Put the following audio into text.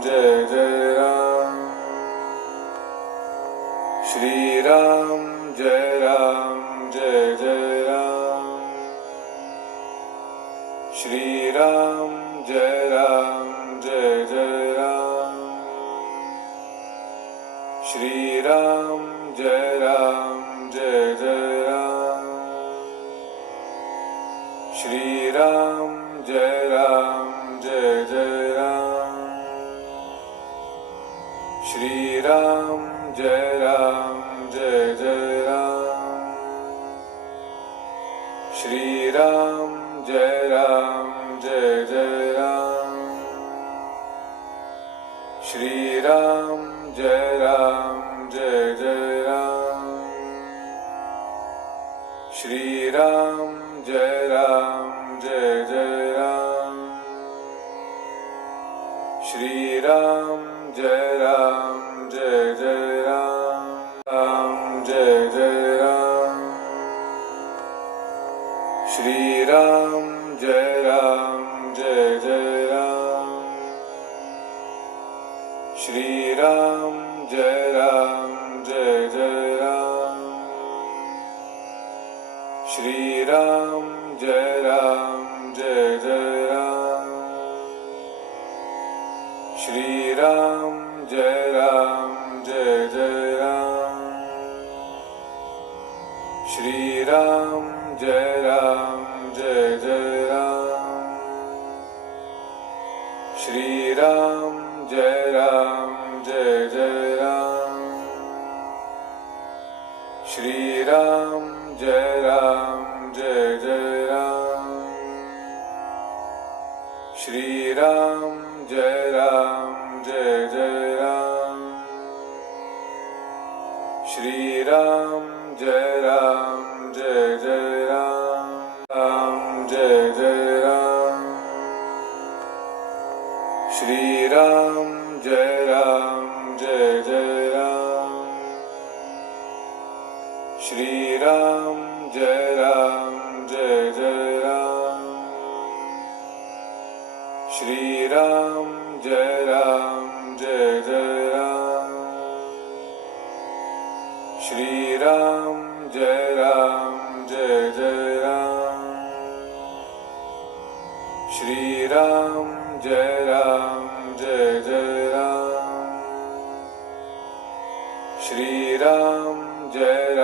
Jai Jai Ram. Shri Ram Jai Jai Ram. Shri Ram Jai Jai Ram. Shri Ram Jai Jai Ram. Shri Ram Jai Jai Ram. Shri Ram Jai Jai Ram. Shri Ram Jai Jai Ram. Shri Ram Jai Jai Ram. Shri Ram Jai Jai Ram. Shri Ram Jai Jai Ram. Ram Jai Jai Ram. Shri Ram Jai Jai Ram. Shri Ram Jai Jai Ram. Shri Ram Jai Jai Ram. Shri Ram Jai Jai Ram. Shri Ram Jai Jai Ram. Shri Ram Jai Jai Ram. Shri Ram Jai Jai Ram. Shri Ram Jai Jai Ram. Shri Ram Jai Jai Ram. Ram Jai Jai Ram. Shri Ram Jai Jai Ram. Shri Ram Jai Jai Ram. Shri Ram Jai Jai Ram. Shri Ram Jai Jai Ram. Shri Ram Jai Jai Ram. Shri Ram Jai